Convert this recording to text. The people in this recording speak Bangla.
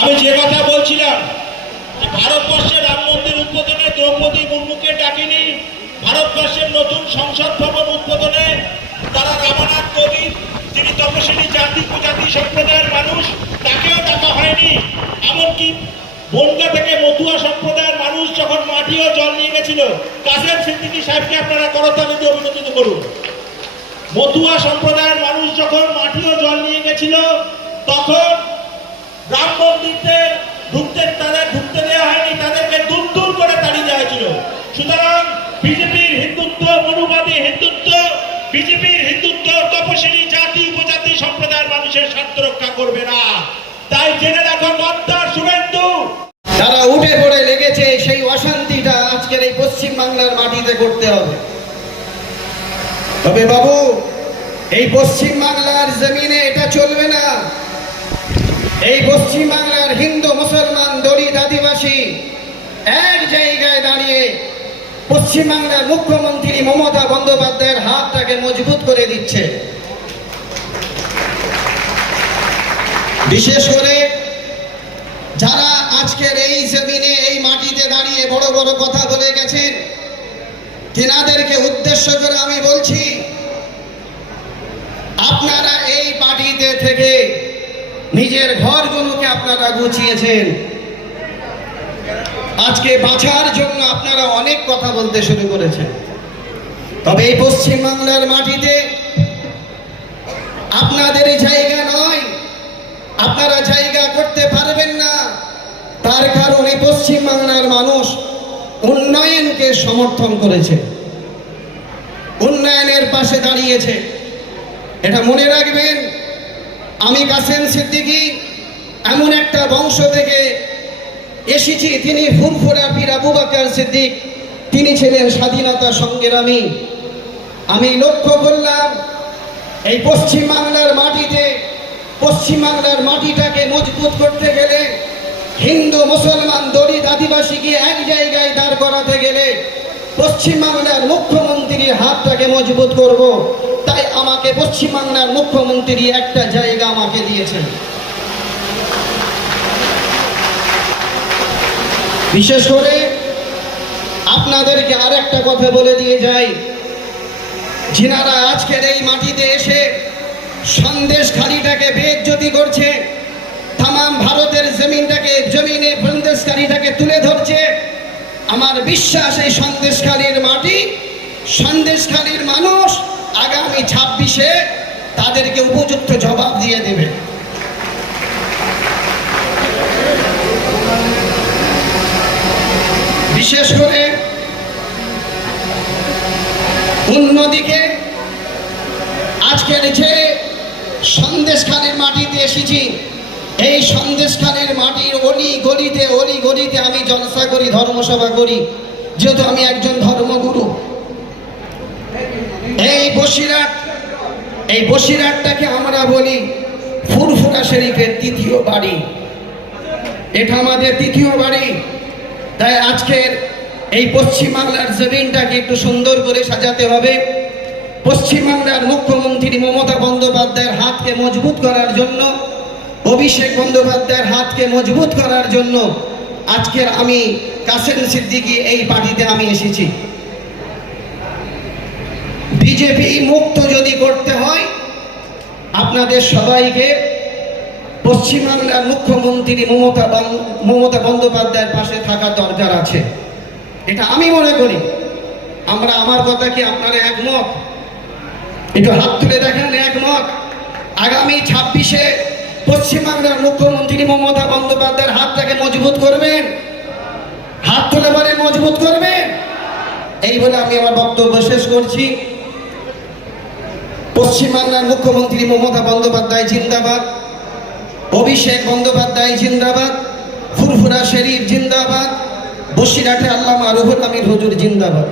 আমি যে কথা বলছিলাম, ভারতবর্ষের রাম মন্দির উদ্বোধনে দ্রৌপদী মুর্মুকে ডাকেনি, ভারতবর্ষের নতুন সংসদ ভবন উদ্বোধনে তারা রামনাথ কোবিন্দ, যিনি তপশিলি জাতি উপজাতি সম্প্রদায়ের মানুষ, তাকেও ডাকা হয়নি। এমনকি বনগা থেকে মতুয়া সম্প্রদায়ের মানুষ যখন মাটি ও জল নিয়ে গেছিল, কাসেম সিদ্দিকী সাহেবকে আপনারা করতালি দিয়ে অভিনন্দিত করুন। মতুয়া সম্প্রদায়ের মানুষ যখন মাটি ও জল নিয়ে গেছিল, তখন রাম মন্দিরে তাদের ঢুকতে দেওয়া হয়নি, তাদেরকে দূর দূর করে তাড়িয়ে দেওয়া হয়েছিল। সুতরাং বিজেপির হিন্দুত্ব, মনুবাদী হিন্দুত্ব, বিজেপির হিন্দুত্ব তপশিলি জাতি উপজাতি সম্প্রদায়ের মানুষের স্বার্থ রক্ষা করবে না। তাই জেনে রাখো গদ্দার শুভেন্দু, যারা উঠে পড়ে লেগেছে সেই অশান্তিটা আজকের এই পশ্চিম বাংলার মাটিতে করতে হবে। তবে বাবু, এই পশ্চিম বাংলার জমিনে এটা চলবে না। এই পশ্চিম বাংলার হিন্দু মুসলমান দলিত আদিবাসী এক জায়গায় দাঁড়িয়ে পশ্চিম বাংলার মুখ্যমন্ত্রী মমতা বন্দ্যোপাধ্যায়ের হাতটাকে মজবুত করে দিচ্ছে। বিশেষ করে যারা আজকের এই জমিনে এই মাটিতে দাঁড়িয়ে বড় বড় কথা বলে গেছেন, তেনাদেরকে উদ্দেশ্য করে আমি বলছি, আপনারা এই মাটিতে থেকে নিজের ঘরগুলোকে আপনারা গুছিয়েছেন। আজকে বাঁচার জন্য আপনারা অনেক কথা বলতে শুরু করেছেন। তবে এই পশ্চিম বাংলার মাটিতে আপনাদের জায়গা নয়, আপনারা জায়গা করতে পারবেন না। তার কারণ এই পশ্চিম বাংলার মানুষ উন্নয়নকে সমর্থন করেছে, উন্নয়নের পাশে দাঁড়িয়েছে। এটা মনে রাখবেন, আমি কাসেম সিদ্দিকী এমন একটা বংশ থেকে এসেছি, তিনি ফুরফুরা পীর আবু বকর সিদ্দিক, তিনি ছিলেন স্বাধীনতা সংগ্রামী। আমি লক্ষ্য করলাম এই পশ্চিম বাংলার মাটিতে, পশ্চিম বাংলার মাটিটাকে মজবুত করতে গেলে, হিন্দু মুসলমান দলিত আদিবাসীকে এক জায়গায় দাঁড় করাতে গেলে পশ্চিম বাংলার মুখ্যমন্ত্রীর হাতটাকে মজবুত করব। তাই আমাকে পশ্চিম বাংলার মুখ্যমন্ত্রী একটা জায়গা আমাকে দিয়েছেন। বিশেষ করে আপনাদেরকে আর একটা কথা বলে দিয়ে যাই, যিনারা আজকের এই মাটিতে এসে সন্দেশখালিটাকে বেইজ্জতি করছে, তামাম ভারতের জমিনে সন্দেশখালিটাকে তুলে ধরছে, আমার বিশ্বাস এই সন্দেশখালির মাটি, সন্দেশখালির মানুষ আগামী 26-এ তাদেরকে উপযুক্ত জবাব দিয়ে দেবে। বিশেষ করে অন্যদিকে আজকের যে সন্দেশখালির মাটিতে এসেছি, এই সন্দেশখালির মাটির অলি গলিতে আমি জলসা করি, ধর্মসভা করি, যেহেতু আমি একজন ধর্মগুরু। এই বসিরহাটটাকে আমরা বলি ফুরফুরা শরীফের তৃতীয় বাড়ি, এটা আমাদের তৃতীয় বাড়ি। তাই আজকের এই পশ্চিম বাংলার জমিনটাকে একটু সুন্দর করে সাজাতে হবে। পশ্চিম বাংলার মুখ্যমন্ত্রী মমতা বন্দ্যোপাধ্যায়ের হাতকে মজবুত করার জন্য, অভিষেক বন্দ্যোপাধ্যায়ের হাতকে মজবুত করার জন্য আজকের আমি কাসেম সিদ্দিকী এই পার্টিতে আমি এসেছি। বিজেপি মুক্ত যদি করতে হয়, আপনাদের সবাইকে পশ্চিমবাংলার মুখ্যমন্ত্রী মমতা বন্দ্যোপাধ্যায়ের পাশে থাকার দরকার আছে, এটা আমি মনে করি। আমার কথা কি আপনারা একমত? একটু হাত তুলে দেখেন একমত। আগামী 26-এ পশ্চিমবাংলার মুখ্যমন্ত্রী মমতা বন্দ্যোপাধ্যায়ের হাতটাকে মজবুত করবেন, হাত তুলে বলে মজবুত করবেন। এই বলে আমি আমার বক্তব্য শেষ করছি। পশ্চিমবাংলার মুখ্যমন্ত্রী মমতা বন্দ্যোপাধ্যায় জিন্দাবাদ, অভিষেক বন্দ্যোপাধ্যায় জিন্দাবাদ, ফুরফুরা শরীফ জিন্দাবাদ, বসিরহাটে আল্লামা রুহুল আমিন হুজুর জিন্দাবাদ।